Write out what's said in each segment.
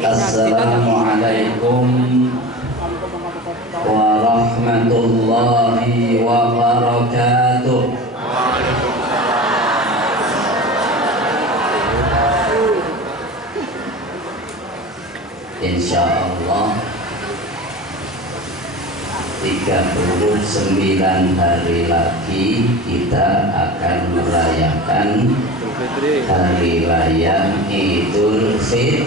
Assalamualaikum warahmatullahi wabarakatuh. Insyaallah 39 hari lagi kita akan merayakan hari raya Idul Fitri.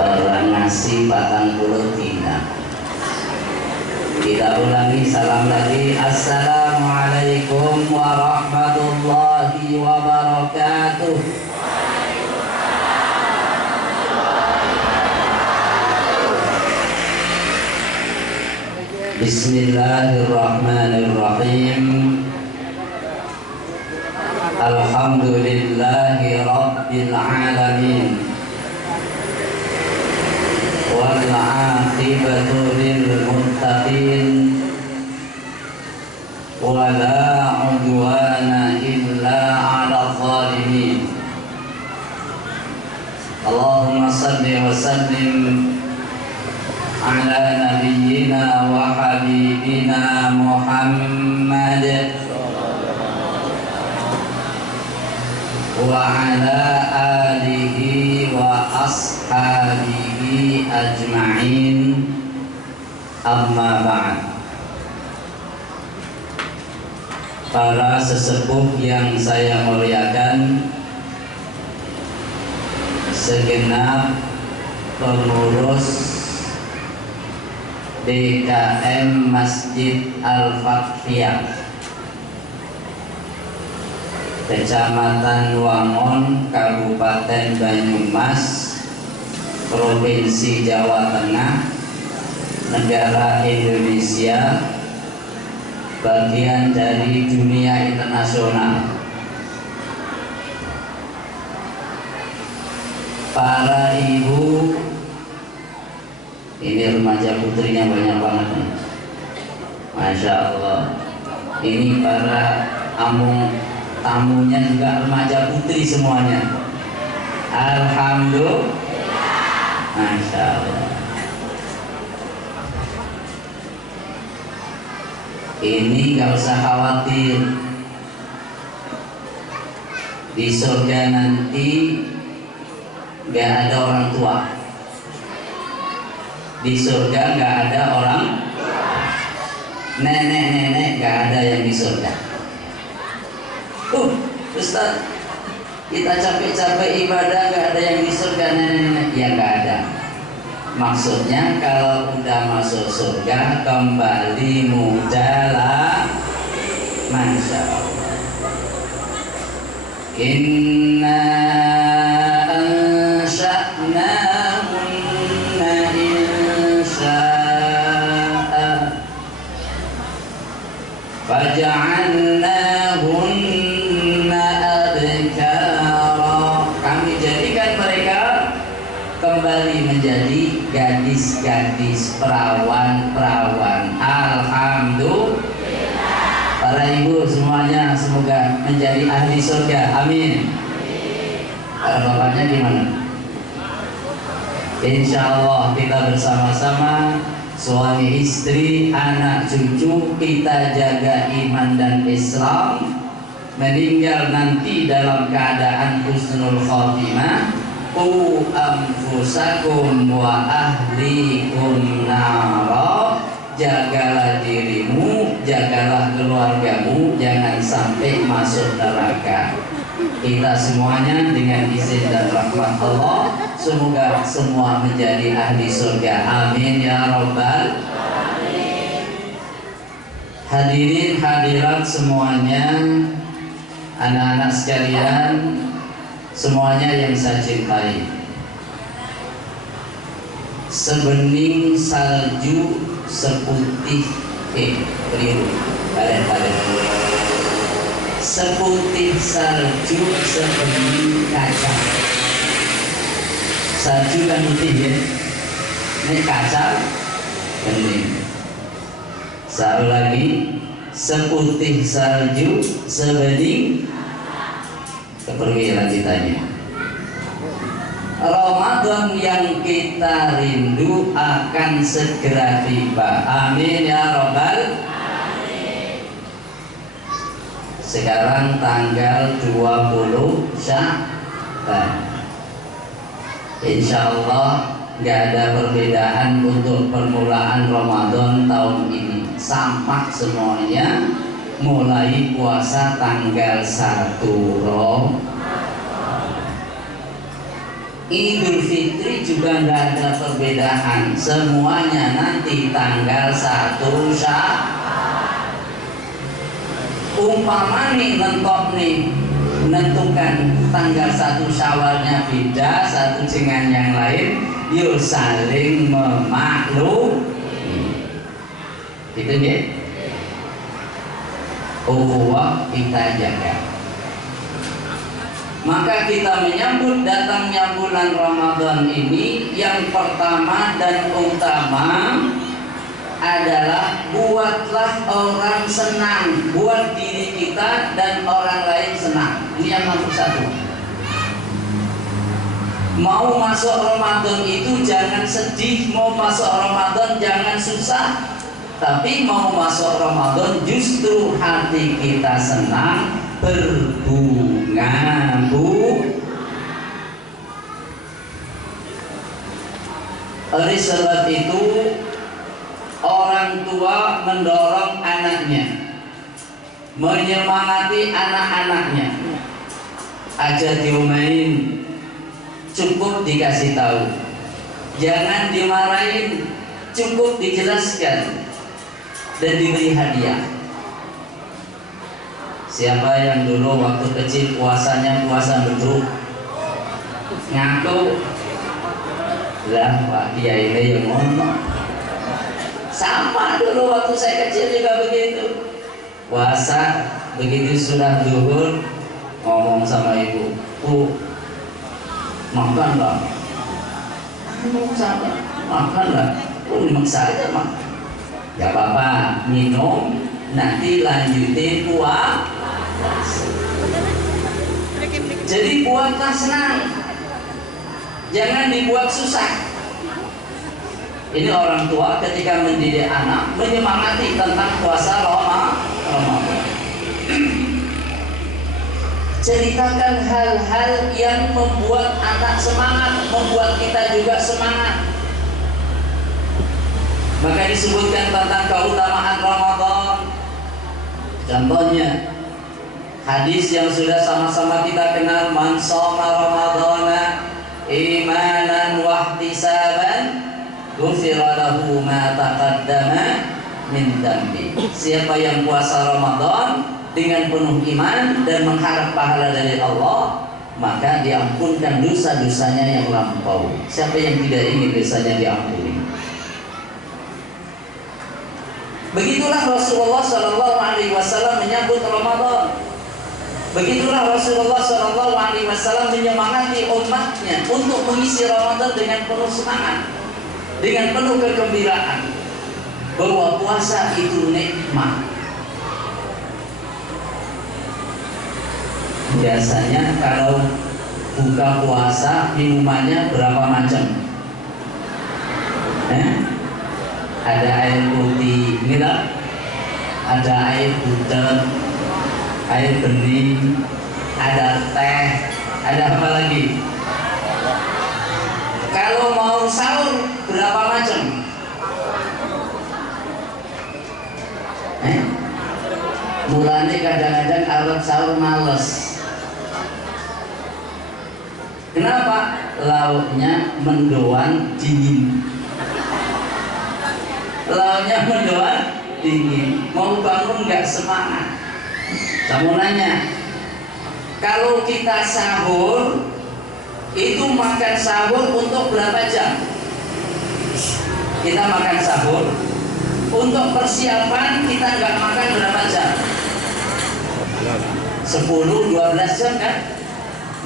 Orang ngasih 40 dina. Kita ulangi salam lagi. Assalamualaikum warahmatullahi wabarakatuh. Bismillahirrahmanirrahim. Alhamdulillahi rabbil alamin. Wal 'aqibatu lil muttaqin. Wa la 'udwana illa 'alal zalimin. Allahumma shalli wa sallim ala nabiyyina wa habibina Muhammad wa ala alihi wa ashabihi ajma'in, amma ba'd. Para sesepuh yang saya muliakan, segenap pengurus DKM Masjid Al-Fatihah Kecamatan Wangon, Kabupaten Banyumas, Provinsi Jawa Tengah, negara Indonesia, bagian dari dunia internasional. Para ibu, ini remaja putrinya banyak banget nih, Masya Allah. Ini para tamunya juga remaja putri semuanya. Alhamdulillah, Masya Allah. Ini gak usah khawatir, di surga nanti gak ada orang tua. Di surga gak ada orang nenek-nenek, gak ada yang di surga. Ustaz, kita capek-capek ibadah gak ada yang di surga, nenek-nenek. Ya gak ada. Maksudnya kalau udah masuk surga kembali mujalah. Masya Allah. Inna ansha'nahunna insya'a faja'alnahunna abkara. Kami jadikan mereka kembali menjadi gadis-gadis, perawan-perawan. Alhamdulillah. Para ibu semuanya semoga menjadi ahli surga. Amin. Para bapaknya gimana? Insya Allah kita bersama-sama, suami istri, anak cucu, kita jaga iman dan Islam, meninggal nanti dalam keadaan husnul khotimah. Qu anfusakum wa ahlikum nara. Jagalah dirimu, jagalah keluargamu, jangan sampai masuk neraka. Kita semuanya dengan izin dan rahmat Allah, semoga semua menjadi ahli surga. Amin ya rabbal alamin. Hadirin hadirat semuanya, anak-anak sekalian, semuanya yang saya cintai, sebening salju seputih keliru, kalian seputih salju sebening kaca. Salju kan putih ya, ini kaca bening. Satu lagi, seputih salju, sebening keperwira lanjutannya. Ramadan yang kita rindu akan segera tiba. Amin ya robbal. Sekarang tanggal 20 Sya'ban. Insya Allah nggak ada perbedaan untuk permulaan Ramadan tahun ini. Sama semuanya, mulai puasa tanggal 1 Ramadan. Idul Fitri juga nggak ada perbedaan, semuanya nanti tanggal 1 Sya'ban. Umpama nih mentok nih menentukan tanggal 1 Syawalnya beda satu dengan yang lain, yuk saling memaklumi. Gitu ya. Ukhuwah kita jaga. Maka kita menyambut datangnya bulan Ramadan ini, yang pertama dan utama adalah buatlah orang senang, buat diri kita dan orang lain senang. Ini yang nomor satu. Mau masuk Ramadan itu jangan sedih, mau masuk Ramadan jangan susah. Tapi mau masuk Ramadan justru hati kita senang, berbunga Oleh sebab itu orang tua mendorong anaknya, menyemangati anak-anaknya. Aja diomelin, cukup dikasih tahu, jangan dimarahin, cukup dijelaskan dan diberi hadiah. Siapa yang dulu waktu kecil puasanya puasa beduk, ngaku lah Pak Kiai ini yang ngomong. Sama dulu waktu saya kecil juga begitu. Puasa begitu sudah zuhur ngomong sama ibu, Bu, makan lah. Makan lah. Oh, maksa aja makan. Gak apa-apa, minum, nanti lanjutin puasa. Jadi buatlah senang, jangan dibuat susah. Ini orang tua ketika mendidik anak menyemangati tentang puasa Ramadan. Ceritakan hal-hal yang membuat anak semangat, membuat kita juga semangat. Maka disebutkan tentang keutamaan Ramadan. Contohnya hadis yang sudah sama-sama kita kenal, man shoma ramadhana imanan wa ihtisaban ghufira lahu ma taqaddama min dambi. Siapa yang puasa Ramadan dengan penuh iman dan mengharap pahala dari Allah, maka diampunkan dosa-dosanya yang lampau. Siapa yang tidak ingin dosanya diampuni? Begitulah Rasulullah Shallallahu Alaihi Wasallam menyambut Ramadan. Begitulah Rasulullah Shallallahu Alaihi Wasallam menyemangati umatnya untuk mengisi Ramadan dengan penuh semangat, dengan penuh kegembiraan, bahwa puasa itu nikmat. Biasanya kalau buka puasa minumannya berapa macam? Ada air putih mineral, ada air butet, air bening, ada teh, ada apa lagi? Kalau mau sahur berapa macam? Mulanya kadang-kadang Arab sahur males. Kenapa? Lauknya mendoan dingin. Lauknya mendoan dingin. Mau bangun nggak semangat. Kamu nanya, kalau kita sahur itu makan sahur untuk berapa jam? Kita makan sahur untuk persiapan, kita nggak makan berapa jam? 10-12 jam kan?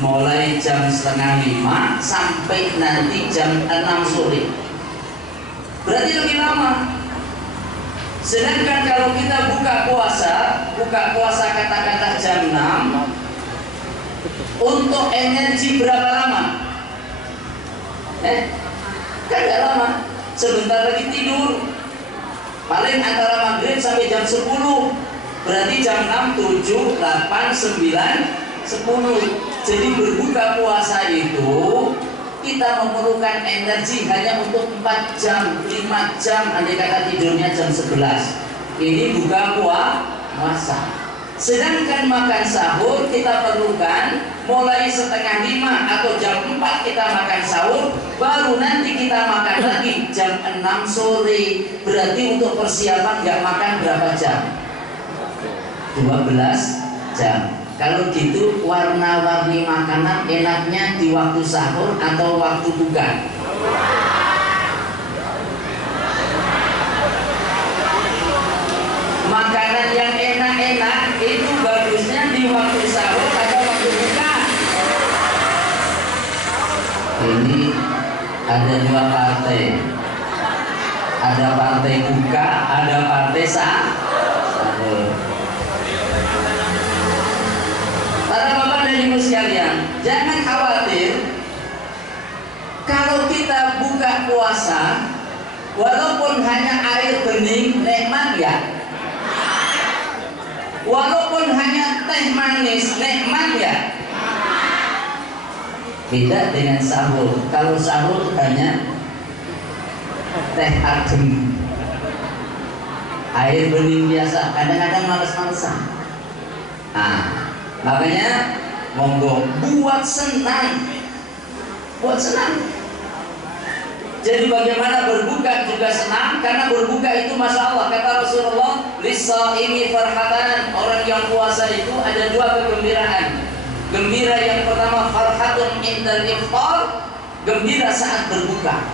Mulai jam 4:30 sampai nanti jam 6 sore. Berarti lebih lama. Sedangkan kalau kita buka puasa kata-kata jam 6, untuk energi berapa lama? Kan gak lama, sebentar lagi tidur. Paling antara maghrib sampai jam 10. Berarti jam 6, 7, 8, 9, 10. Jadi berbuka puasa itu kita memerlukan energi hanya untuk 4 jam, 5 jam, andai kata tidurnya jam 11. Ini buka puasa. Sedangkan makan sahur kita perlukan mulai setengah 5 atau jam 4 kita makan sahur, baru nanti kita makan lagi jam 6 sore. Berarti untuk persiapan nggak makan berapa jam? 12 jam. Kalau gitu warna-warni makanan enaknya di waktu sahur atau waktu buka? Makanan yang enak-enak itu bagusnya di waktu sahur atau waktu buka? Ini ada 2 partai. Ada partai buka, ada partai sahur. Para bapak dan ibu sekalian, jangan khawatir kalau kita buka puasa, walaupun hanya air bening, nikmat ya. Walaupun hanya teh manis, nikmat ya. Beda dengan sahur. Kalau sahur hanya teh adem, air bening biasa, kadang-kadang males-malesan. Makanya monggo buat senang. Jadi bagaimana berbuka juga senang, karena berbuka itu masya Allah kata Rasulullah, lis-shaimi farhatan. Orang yang puasa itu ada 2 kegembiraan. Gembira yang pertama farhatun indal iftar, gembira saat berbuka.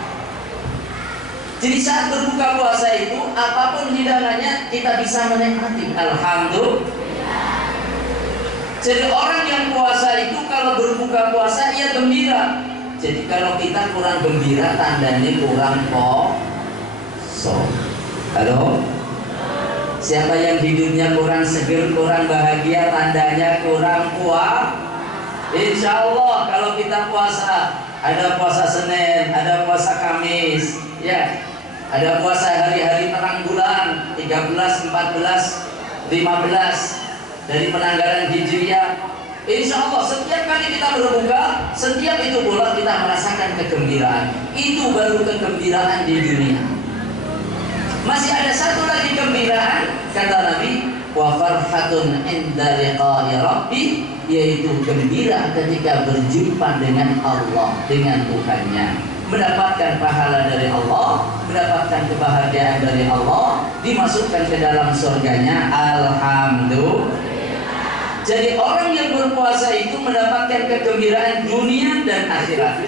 Jadi saat berbuka puasa itu apapun hidangannya kita bisa menikmati. Alhamdulillah. Jadi orang yang puasa itu kalau berbuka puasa ia gembira. Jadi kalau kita kurang gembira tandanya kurang poso. Halo? Siapa yang hidupnya kurang seger, kurang bahagia, tandanya kurang puas. Insya Allah kalau kita puasa, ada puasa Senin, ada puasa Kamis, ya, ada puasa hari-hari terang bulan 13, 14, 15 dari penanggalan Hijriah. Insya Allah setiap kali kita berbuka, setiap itu pula kita merasakan kegembiraan. Itu baru kegembiraan di dunia. Masih ada satu lagi gembiraan, kata Nabi, wa farhatun inda liqa'i rabbi, yaitu gembira ketika berjumpa dengan Allah, dengan Tuhannya, mendapatkan pahala dari Allah, mendapatkan kebahagiaan dari Allah, dimasukkan ke dalam surganya. Alhamdulillah. Jadi orang yang berpuasa itu mendapatkan kegembiraan dunia dan akhirat.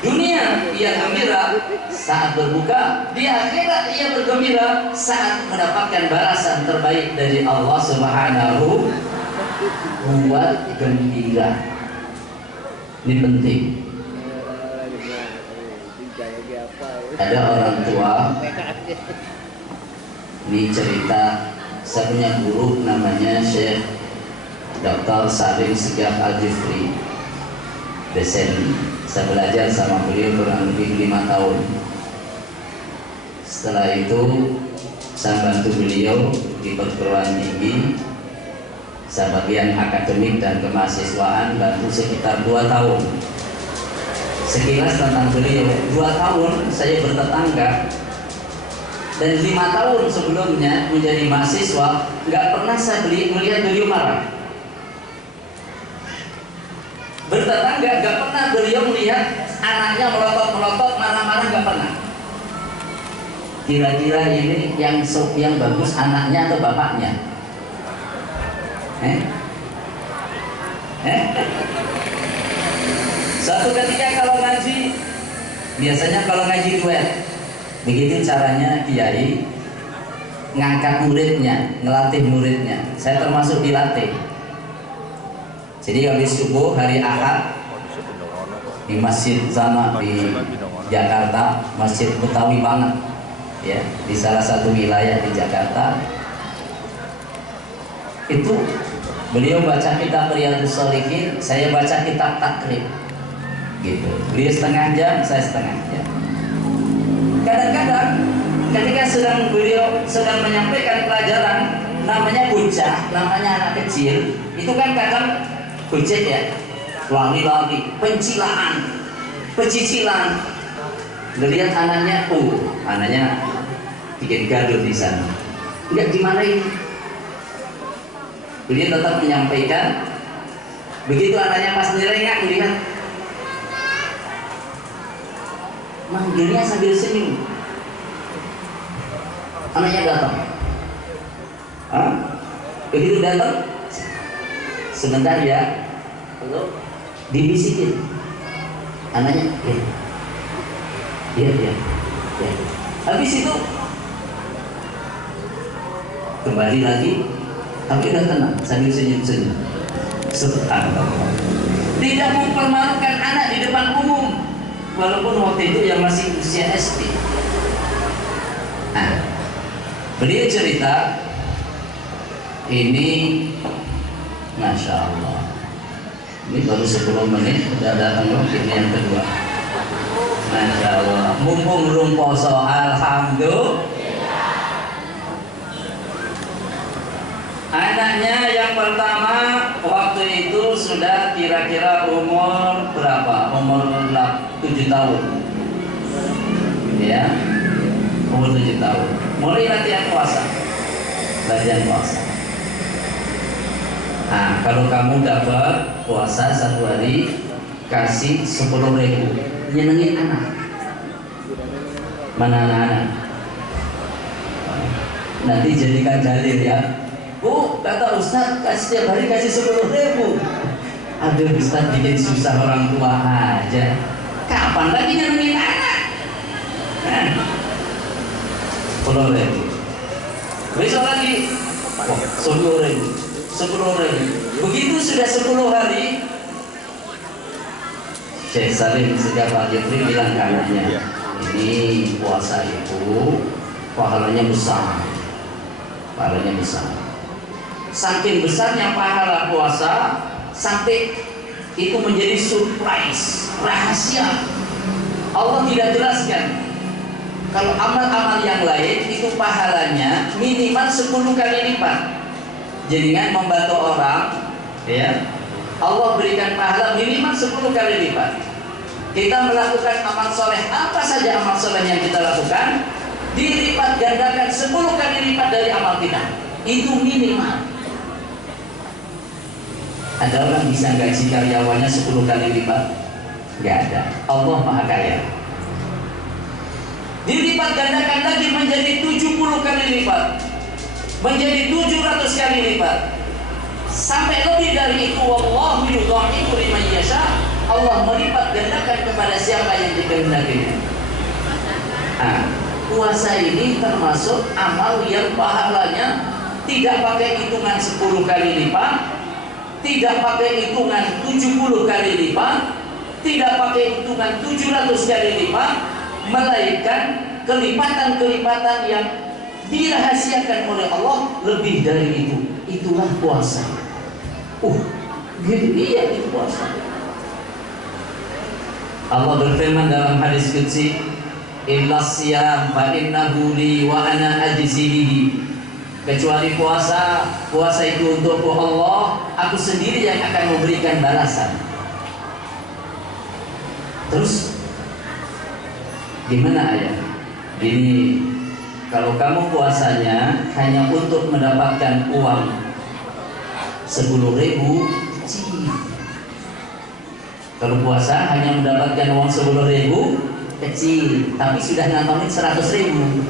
Dunia ia gembira saat berbuka, di akhirat ia bergembira saat mendapatkan balasan terbaik dari Allah Subhanahu. Buat gembira. Ini penting. Ada orang tua, ini cerita, saya punya guru namanya Syekh Dr. Salim Segaf Al-Jufri, dosen. Saya belajar sama beliau kurang lebih 5 tahun. Setelah itu saya bantu beliau di perguruan tinggi. Saya bagian akademik dan kemahasiswaan, bantu sekitar 2 tahun. Sekilas tentang beliau, 2 tahun saya bertetangga, dan 5 tahun sebelumnya menjadi mahasiswa nggak pernah saya melihat beliau marah. Bertetangga gak pernah beliau melihat anaknya melotot-melotot, marah-marah, gak pernah. Kira-kira ini yang bagus anaknya atau bapaknya? Suatu ketika kalau ngaji, biasanya kalau ngaji duet, begitu caranya kiai ngangkat muridnya, ngelatih muridnya. Saya termasuk dilatih. Jadi habis subuh hari Ahad di Masjid Zama di Jakarta, Masjid Betawi banget. ya, di salah satu wilayah di Jakarta. Itu beliau baca kitab Riyadhus Shalihin, saya baca kitab takrib gitu. Beliau setengah jam, saya setengah jam. Kadang-kadang ketika beliau sedang menyampaikan pelajaran, namanya bocah, namanya anak kecil, itu kan kadang gojek ya, lari-lari, pecicilan. Lihat anaknya, anaknya bikin gaduh di sana. Enggak dimarahin. Beliau tetap menyampaikan. Begitu anaknya pas nyerengak, lihat manggilnya sambil senyum. Anaknya datang. Begitu datang, sebentar ya, halo, dibisikin. Anaknya, ya. Habis itu kembali lagi, tapi udah tenang, sambil senyum-senyum. Subhanallah. Tidak mempermalukan anak di depan umum, walaupun waktu itu yang masih usia SD. Nah, beliau cerita ini, Masya Allah, ini baru 10 menit udah datang ini yang kedua. Masya Allah, mumpung belum poso, alhamdulillah. Anaknya yang pertama waktu itu sudah kira-kira umur berapa? Umur 7 tahun. Ya, umur 7 tahun. Mulai latihan puasa. Nah, kalau kamu dapat puasa 1 hari, kasih 10.000, nyenengin anak. Mana anak-anak? Nanti jadikan dalil ya. Kata Ustaz, setiap hari kasih 10.000. Aduh, Ustaz bikin susah orang tua aja. Kapan lagi nyenengin anak? 10.000. Besok lagi 10.000. Begitu sudah 10 hari, Syekh Salim sejak Pak Jepri bilang ke anaknya, ini puasa itu pahalanya besar. Saking besarnya pahala puasa, sampai itu menjadi surprise, rahasia. Allah tidak jelaskan. Kalau amal-amal yang lain itu pahalanya minimal 10 kali lipat. Jadi kan membantu orang, ya, Allah berikan pahala minimal 10 kali lipat. Kita melakukan amal soleh, apa saja amal soleh yang kita lakukan, dilipat gandakan 10 kali lipat dari amal kita. Itu minimal. Ada orang bisa gaji karyawannya 10 kali lipat? Gak ada. Allah Maha Kaya. Dilipat gandakan lagi menjadi 70 kali lipat, menjadi 700 kali lipat, sampai lebih dari itu. Wallahu yudha'ifu liman yasha. Allah melipat gandakan kepada siapa yang dikehendakinya. Nah, puasa ini termasuk amal yang pahalanya tidak pakai hitungan 10 kali lipat, tidak pakai hitungan 70 kali lipat, tidak pakai hitungan 700 kali lipat, melainkan kelipatan-kelipatan yang dirahasiakan oleh Allah lebih dari itu. Itulah puasa. Iya itu puasa. Allah berfirman dalam hadis qudsi, "Illas siyam fa innahu li wa ana ajzihi." Kecuali puasa itu untukku Allah, aku sendiri yang akan memberikan balasan. Terus gimana ayah? Gini, kalau kamu puasanya hanya untuk mendapatkan uang 10.000, kecil. Kalau puasa hanya mendapatkan uang 10.000, kecil. Tapi sudah ngantongin 100.000,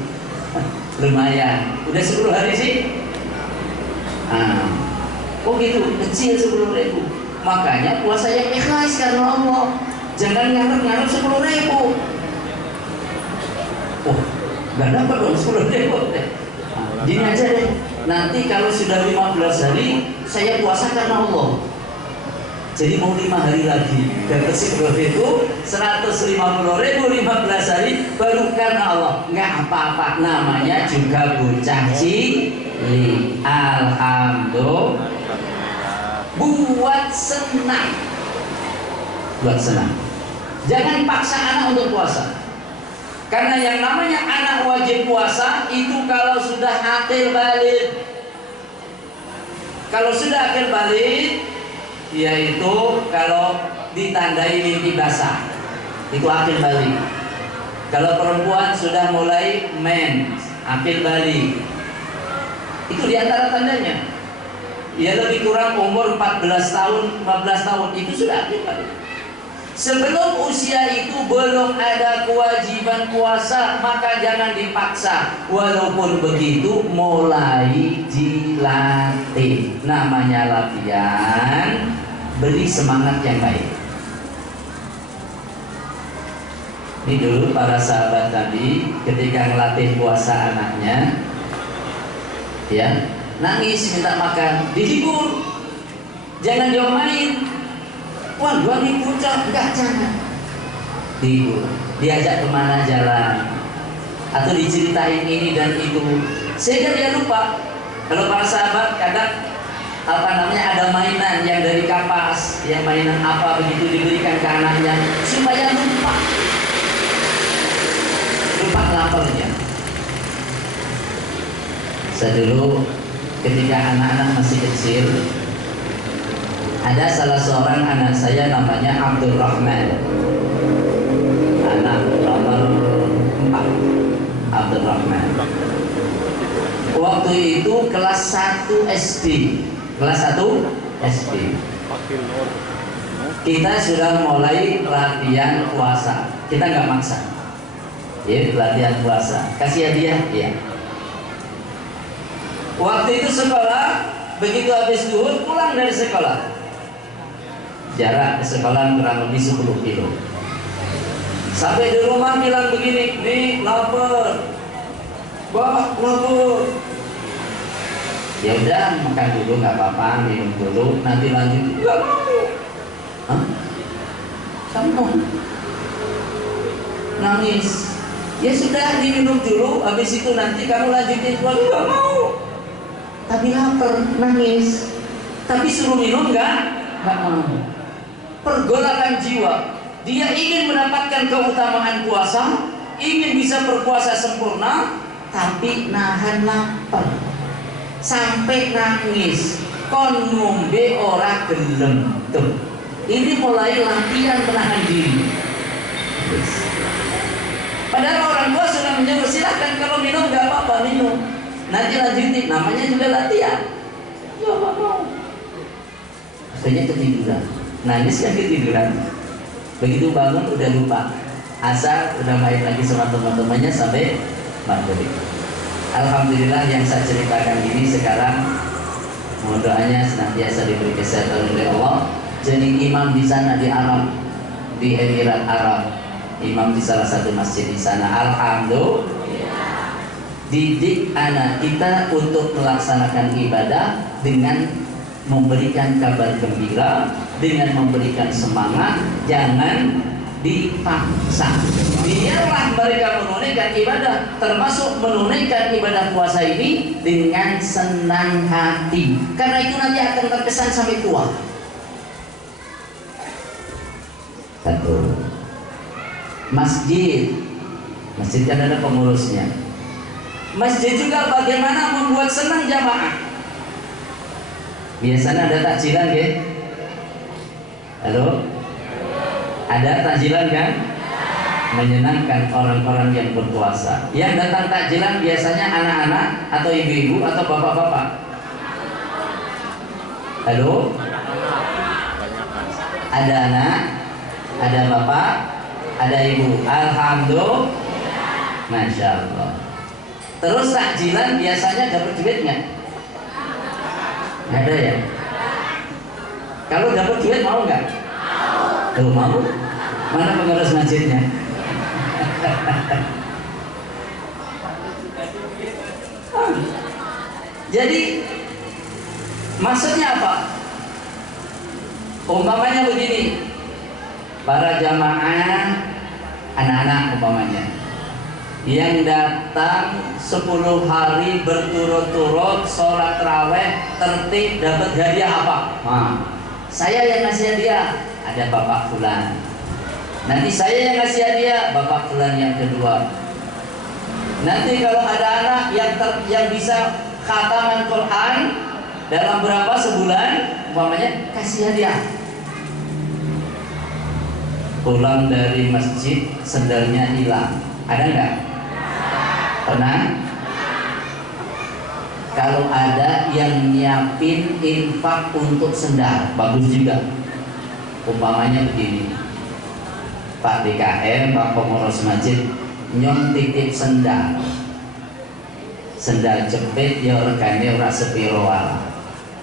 lumayan. Udah 10 hari sih. Gitu, kecil 10.000. Makanya puasa yang ikhlas karena Allah. Jangan ngarep-ngarep 10.000. Gak dapat dong 10.000. Gini aja deh, nanti kalau sudah 15 hari saya puasa karena Allah. Jadi mau 5 hari lagi. Dan kesimpulan itu 150.000 15 hari baru karena Allah. Nggak apa-apa, namanya juga bocah cilik. Alhamdulillah. Buat senang. Buat senang. Jangan paksa anak untuk puasa. Karena yang namanya anak wajib puasa itu kalau sudah akil balik. Kalau sudah akil balik, yaitu kalau ditandai mimpi basah, itu akil balik. Kalau perempuan sudah mulai mens, akil balik. Itu diantara tandanya. Ya lebih kurang umur 14 tahun, 15 tahun itu sudah akil balik. Sebelum usia itu belum ada kewajiban puasa, maka jangan dipaksa. Walaupun begitu mulai dilatih. Namanya latihan, beri semangat yang baik. Ini dulu para sahabat tadi ketika ngelatih puasa anaknya, ya, nangis minta makan, dihibur, jangan diomelin. Wah, gua nih bocah, enggak, jangan. Dihibur, diajak kemana jalan, atau diceritain ini dan itu, sehingga dia lupa. Kalau para sahabat kadang ada mainan yang dari kapas, yang mainan apa begitu diberikan ke anaknya supaya lupa laparnya. Saya dulu ketika anak-anak masih kecil, ada salah seorang anak saya namanya Abdul Rahman, anak nomor 4, Abdul Rahman. Waktu itu kelas 1 SD, kelas 1 SD. Kita sudah mulai latihan puasa. Kita nggak maksa, ya, latihan puasa. Kasih hadiah, ya. Waktu itu sekolah, begitu habis zuhur pulang dari sekolah. Jarak ke sekolah kurang lebih 10 kilo. Sampai di rumah bilang begini, nih lapar, bah lapar. Ya udah makan dulu nggak apa-apa, minum dulu, nanti lanjut. Nggak mau. Hah? Kamu nangis. Ya sudah diminum dulu, habis itu nanti kamu lanjutin. Nggak mau. Tapi lapar, nangis. Tapi suruh minum nggak mau. Pergolakan jiwa, dia ingin mendapatkan keutamaan puasa, ingin bisa berpuasa sempurna, tapi nahan lapar sampai nangis. Kon ngombe ora gelem. Tuh, ini mulai latihan menahan diri. Padahal orang tua sudah menyuruh silahkan, kalau minum gak apa-apa minum, nanti lanjutin, namanya juga latihan. Gak apa-apa. Akhirnya ketiduran. Nangis kan ketiduran. Begitu bangun udah lupa. Asar udah main lagi sama teman-temannya sampai maghrib. Alhamdulillah yang saya ceritakan ini sekarang, mohon doanya senantiasa diberi kesehatan oleh Allah. Jadi imam di sana di Arab, di Emirat Arab, imam di salah satu masjid di sana. Alhamdulillah. Didik anak kita untuk melaksanakan ibadah dengan memberikan kabar gembira, dengan memberikan semangat, jangan dipaksa. Biarlah mereka menunaikan ibadah, termasuk menunaikan ibadah puasa ini dengan senang hati, karena itu nanti akan terkesan sampai tua. Satu, masjid kan ada pengurusnya. Masjid juga bagaimana membuat senang jamaah. Biasanya ada takjilan ya? Halo? Ada takjilan kan? Menyenangkan orang-orang yang berpuasa. Yang datang takjilan biasanya anak-anak atau ibu-ibu atau bapak-bapak? Halo? Ada anak, ada bapak, ada ibu. Alhamdulillah. Masya Allah. Terus takjilan biasanya dapat duit nggak? Nggak ada ya? Kalau dapat duit mau nggak? Mau. Mau? Mana pengurus masjidnya? Jadi maksudnya apa? Umpamanya begini, para jamaah anak-anak umpamanya yang datang 10 hari berturut-turut sholat taraweh tertib dapat hadiah apa? Nah, saya yang ngasih hadiah, ada bapak fulan. Nanti saya yang ngasih hadiah, bapak fulan yang kedua. Nanti kalau ada anak yang bisa khataman Quran dalam berapa sebulan, umpamanya kasih hadiah. Pulang dari masjid sendalnya hilang, ada nggak? Pernah? Kalau ada yang nyiapin infak untuk sendal, bagus juga. Umpamanya begini, Pak DKM, Pak Pengurus Masjid nyong titip sendal jepit ya regane ora sepiro wae,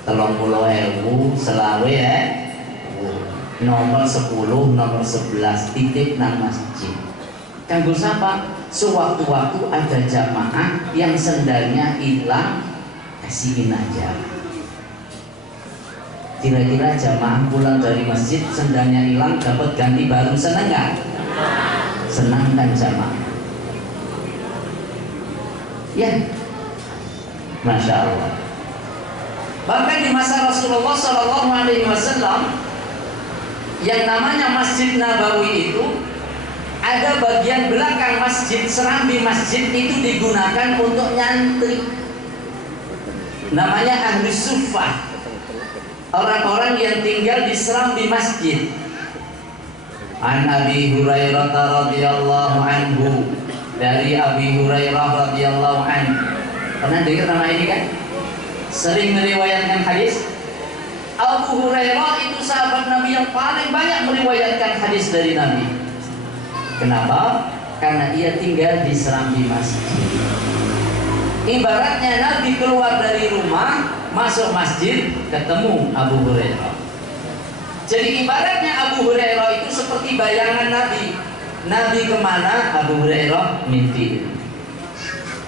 30.000 selawe ya, nomor 10, nomor 11 titip nang masjid. Kanggo sapa? Sewaktu-waktu ada jamaah yang sendalnya hilang, kasihin aja. Kira-kira jamaah pulang dari masjid sendalnya hilang dapat ganti baru, senang nggak? Senang kan jamaah? Ya, Masya Allah. Bahkan di masa Rasulullah SAW yang namanya Masjid Nabawi itu ada bagian belakang masjid, serambi masjid itu digunakan untuk nyantri. Namanya ahli suffah, orang-orang yang tinggal di serambi masjid. An Abi Hurairah radhiyallahu anhu, dari Abi Hurairah radhiyallahu anhu. Pernah dengar nama ini kan? Sering meriwayatkan hadis. Abu Hurairah itu sahabat Nabi yang paling banyak meriwayatkan hadis dari Nabi. Kenapa? Karena ia tinggal di serambi masjid. Ibaratnya Nabi keluar dari rumah, masuk masjid, ketemu Abu Hurairah. Jadi ibaratnya Abu Hurairah itu seperti bayangan Nabi. Nabi kemana, Abu Hurairah mimpi.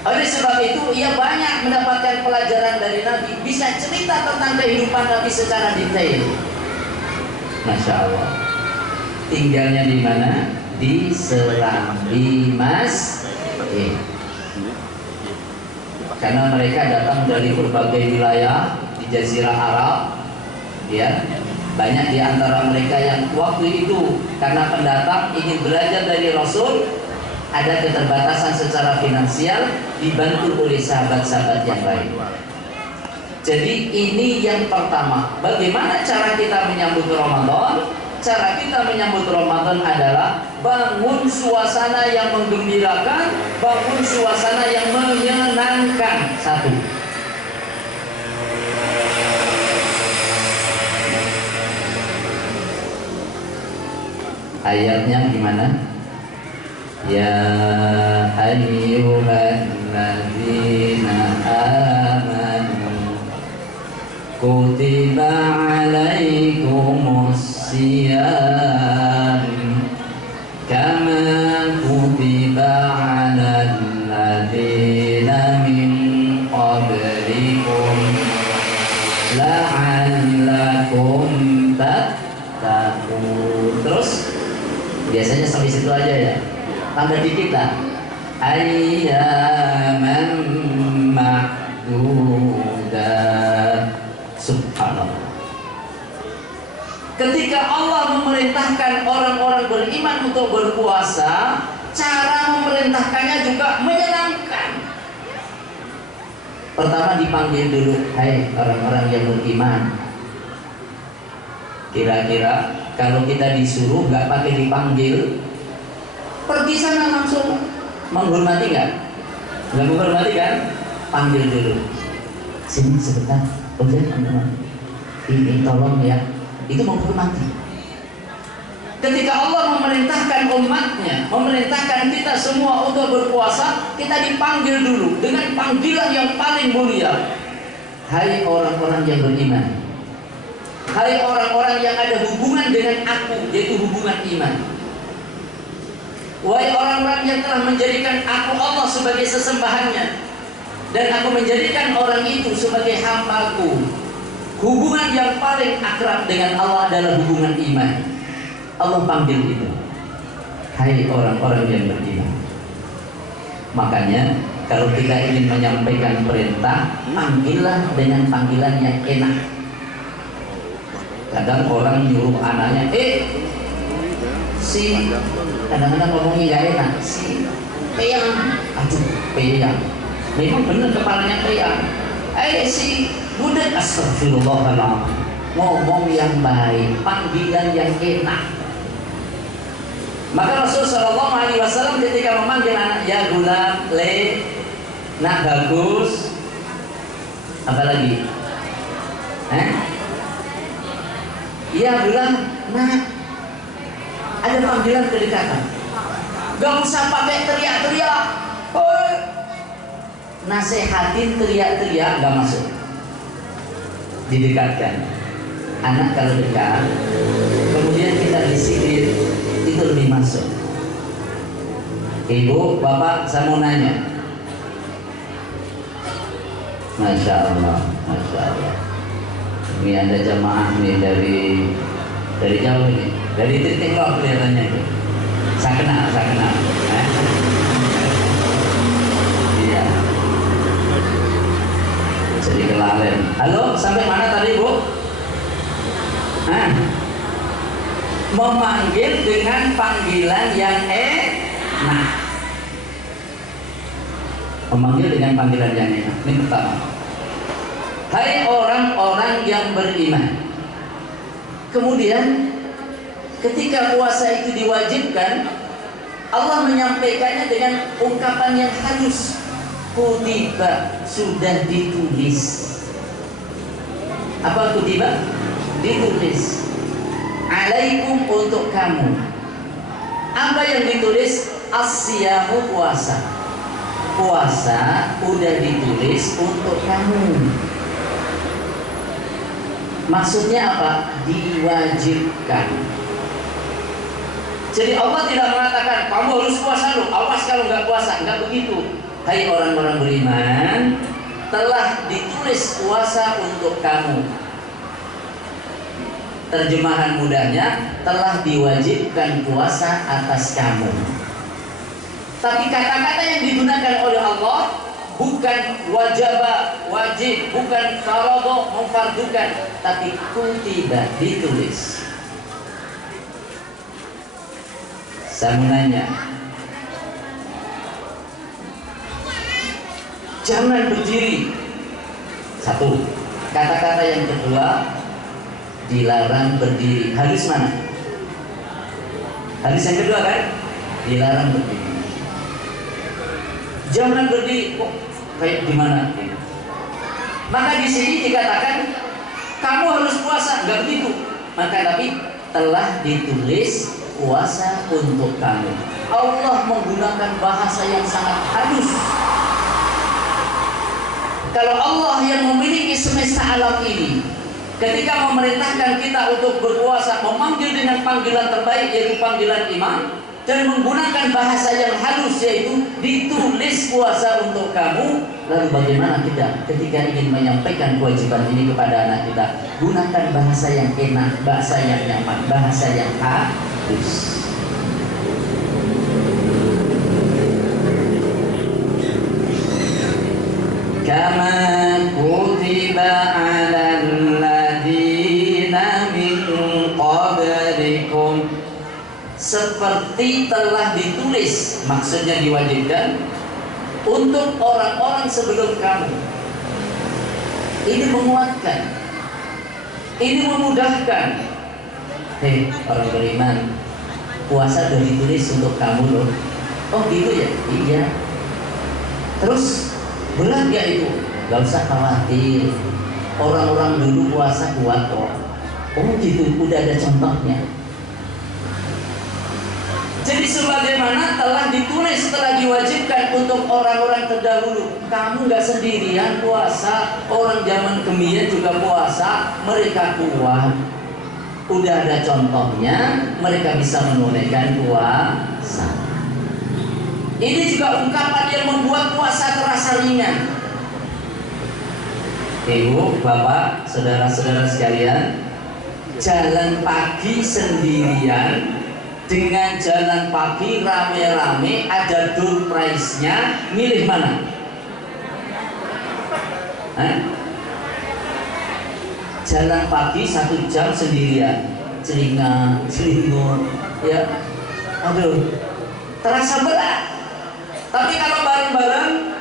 Oleh sebab itu ia banyak mendapatkan pelajaran dari Nabi, bisa cerita tentang kehidupan Nabi secara detail. Masya Allah. Tinggalnya di mana? Di serambi masjid. Karena mereka datang dari berbagai wilayah di Jazirah Arab, ya. Banyak di antara mereka yang waktu itu karena pendatang ingin belajar dari Rasul, ada keterbatasan secara finansial, dibantu oleh sahabat-sahabat yang lain. Jadi ini yang pertama. Bagaimana cara kita menyambut Ramadan? Cara kita menyambut Ramadan adalah bangun suasana yang menggembirakan, bangun suasana yang menyenangkan. Satu. Ayatnya gimana? Ya ayyuhalladzina amanu kutiba alaikumus siyam kama kutiba alal ladzina min qablikum la'allakum tattaqun. Terus biasanya sampai situ aja ya. Tambah dikit lah. Ayyaman ma'dudat. Subhanallah. Ketika Allah memerintahkan orang-orang beriman untuk berpuasa, cara memerintahkannya juga menyenangkan. Pertama dipanggil dulu, hai orang-orang yang beriman. Kira-kira kalau kita disuruh nggak pakai dipanggil, pergi sana langsung, menghormati nggak? Nggak menghormati kan? Panggil dulu. Sini sebentar, oke teman-teman. Ini tolong ya. Itu menghormati. Ketika Allah memerintahkan umatnya, memerintahkan kita semua untuk berpuasa, kita dipanggil dulu dengan panggilan yang paling mulia. Hai orang-orang yang beriman. Hai orang-orang yang ada hubungan dengan aku, yaitu hubungan iman. Wahai orang-orang yang telah menjadikan aku Allah sebagai sesembahannya, dan aku menjadikan orang itu sebagai hambaku. Hubungan yang paling akrab dengan Allah adalah hubungan iman. Allah panggil itu, hai orang-orang yang beriman. Makanya kalau kita ingin menyampaikan perintah, panggillah dengan panggilan yang enak. Kadang orang nyuruh anaknya, si, kadang-kadang ngomongnya gak enak, si Peyang, aduh Peyang, memang benar kepalanya Peyang. Si budak, astagfirullahaladzim, ngomong yang baik, panggilan yang enak. Maka Rasul Shallallahu Alaihi Wasallam ketika memanggil anak, ya gulam, le, nak bagus, apa lagi? Ya gulam, nak, ada panggilan kedekatan. Gak usah pakai teriak-teriak. Nasehatin teriak-teriak gak masuk. Didekatkan. Anak kalau dekat, kemudian kita disihir, itu lebih masuk. Ibu, bapak, saya mau nanya. Masya Allah, Masya Allah. Ini ada jamaah nih dari jauh nih, dari titik loh kelihatannya itu. Saya kenal. Iya. Jadi kelalen. Halo, sampai mana tadi Bu? Memanggil dengan panggilan yang enak. Memanggil dengan panggilan yang enak. Ini pertama. Hai orang-orang yang beriman. Kemudian ketika puasa itu diwajibkan, Allah menyampaikannya dengan ungkapan yang halus. Kutiba, sudah ditulis. Apa kutiba? Ditulis. Alaikum, untuk kamu. Apa yang ditulis? As-siyamu, puasa. Puasa udah ditulis untuk kamu. Maksudnya apa? Diwajibkan. Jadi Allah tidak mengatakan kamu harus puasa loh, awas kalau nggak puasa. Nggak begitu. Hai orang-orang beriman, telah ditulis puasa untuk kamu. Terjemahan mudahnya, telah diwajibkan puasa atas kamu. Tapi kata-kata yang digunakan oleh Allah bukan wajib, bukan faradha, memfardukan, tapi kutiba, ditulis. Saya menanya, jangan berdiri. Satu. Kata-kata yang kedua, dilarang berdiri. Hadis mana? Hadis yang kedua kan? Dilarang berdiri. Jangan berdiri. Kok kayak gimana? Maka di sini dikatakan kamu harus puasa, enggak begitu. Maka tapi telah ditulis puasa untuk kamu. Allah menggunakan bahasa yang sangat halus. Kalau Allah yang memiliki semesta alam ini, ketika memerintahkan kita untuk berpuasa, memanggil dengan panggilan terbaik yaitu panggilan iman, dan menggunakan bahasa yang halus yaitu ditulis puasa untuk kamu, lalu bagaimana kita ketika ingin menyampaikan kewajiban ini kepada anak kita? Gunakan bahasa yang enak, bahasa yang nyaman, bahasa yang halus. Kama kutiba 'alal ladzina min qablikum, seperti telah ditulis, maksudnya diwajibkan untuk orang-orang sebelum kamu. Ini menguatkan, ini memudahkan. Hei orang beriman, puasa sudah ditulis untuk kamu loh. Oh gitu ya? Iya. Terus berat gak itu? Gak usah khawatir, orang-orang dulu puasa kuat kok. Oh gitu, udah ada contohnya. Jadi sebagaimana telah ditulis, telah diwajibkan untuk orang-orang terdahulu. Kamu gak sendirian puasa, orang zaman kemien juga puasa, mereka kuat. Udah ada contohnya, mereka bisa menunaikan puasa. Ini juga ungkapan yang membuat puasa terasa ringan. Ibu, bapak, saudara-saudara sekalian, jalan pagi sendirian dengan jalan pagi rame-rame ada door prize-nya, milih mana? Jalan pagi 1 jam sendirian, celingan, celingur, ya, aduh, terasa berat. Tapi kalau bareng-bareng,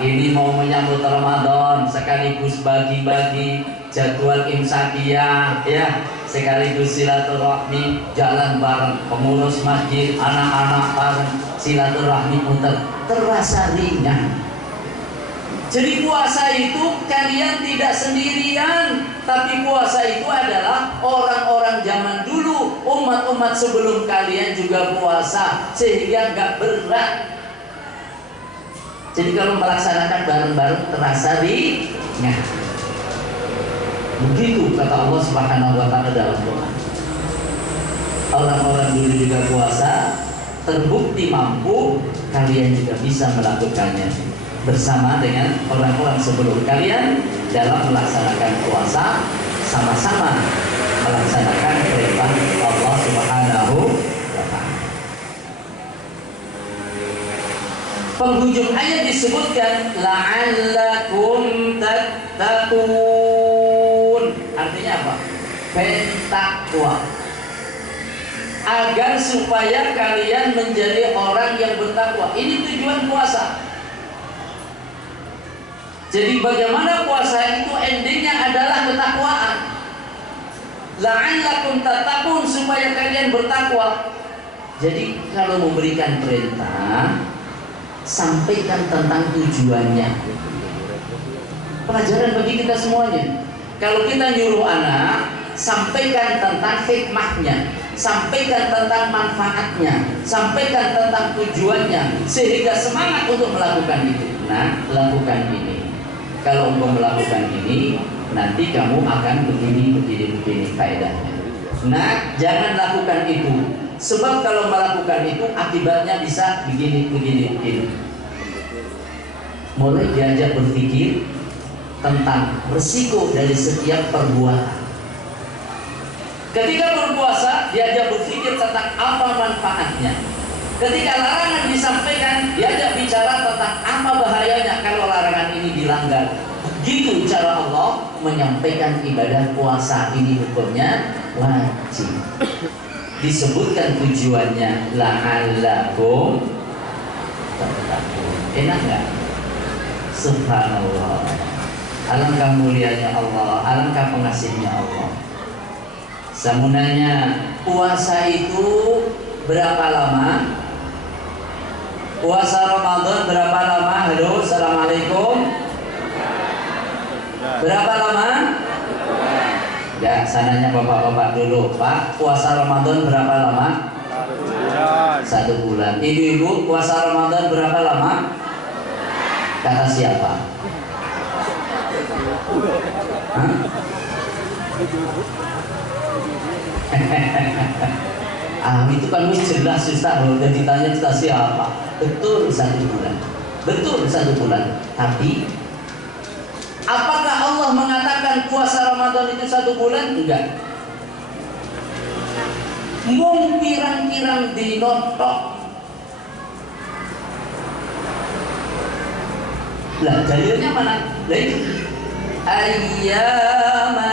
ini mau menyambut Ramadan, sekaligus bagi-bagi jadwal imsakiyah, ya, sekaligus silaturahmi, jalan bareng, pengurus masjid, anak-anak bareng, silaturahmi muter, terasa ringan. Jadi puasa itu kalian tidak sendirian, tapi puasa itu adalah orang-orang zaman dulu, umat-umat sebelum kalian juga puasa, sehingga nggak berat. Jadi kalau melaksanakan bareng-bareng terasa ringan. Begitu kata Allah Subhanahu wa Ta'ala dalam Quran. Orang-orang dulu juga puasa, terbukti mampu, kalian juga bisa melakukannya bersama dengan orang-orang sebelum kalian dalam melaksanakan puasa, sama-sama melaksanakan perintah Allah Subhanahu wa Ta'ala. Penghujung ayat disebutkan la'allakum tattaqun. Artinya apa? Bertakwa. Agar supaya kalian menjadi orang yang bertakwa. Ini tujuan puasa. Jadi bagaimana puasa itu endingnya adalah ketakwaan. La'allakum tattaqun, supaya kalian bertakwa. Jadi kalau memberikan perintah, sampaikan tentang tujuannya. Pelajaran bagi kita semuanya. Kalau kita nyuruh anak, sampaikan tentang hikmahnya, sampaikan tentang manfaatnya, sampaikan tentang tujuannya, sehingga semangat untuk melakukan itu. Nah, lakukan ini. Kalau engkau melakukan ini, nanti kamu akan begini faedahnya. Nah, jangan lakukan itu, sebab kalau melakukan itu akibatnya bisa begini. Mulai diajak berpikir tentang resiko dari setiap perbuatan. Ketika berpuasa, diajak berpikir tentang apa manfaatnya. Ketika larangan disampaikan, diajak bicara tentang apa bahayanya kalau larangan ini dilanggar. Begitu cara Allah menyampaikan ibadah puasa ini, hukumnya wajib. Disebutkan tujuannya la'allakum tattaqun. Enak nggak? Subhanallah. Alangkah mulianya Allah, alangkah pengasihnya Allah. Samunanya, puasa itu berapa lama? Puasa Ramadan berapa lama? Halo, assalamualaikum. Berapa lama? Ya, sananya bapak-bapak dulu. Pak, puasa Ramadan berapa lama? 1 bulan. Ibu-ibu, puasa Ramadan berapa lama? Kata siapa? Hah? Itu kan jelas Ustaz, udah ditanya kita siapa. Betul 1 bulan. Betul 1 bulan. Tapi apakah Allah mengatakan puasa Ramadan itu 1 bulan? Enggak. Mung pirang-pirang dinotok. Lah dalilnya mana? Lah itu ayyaman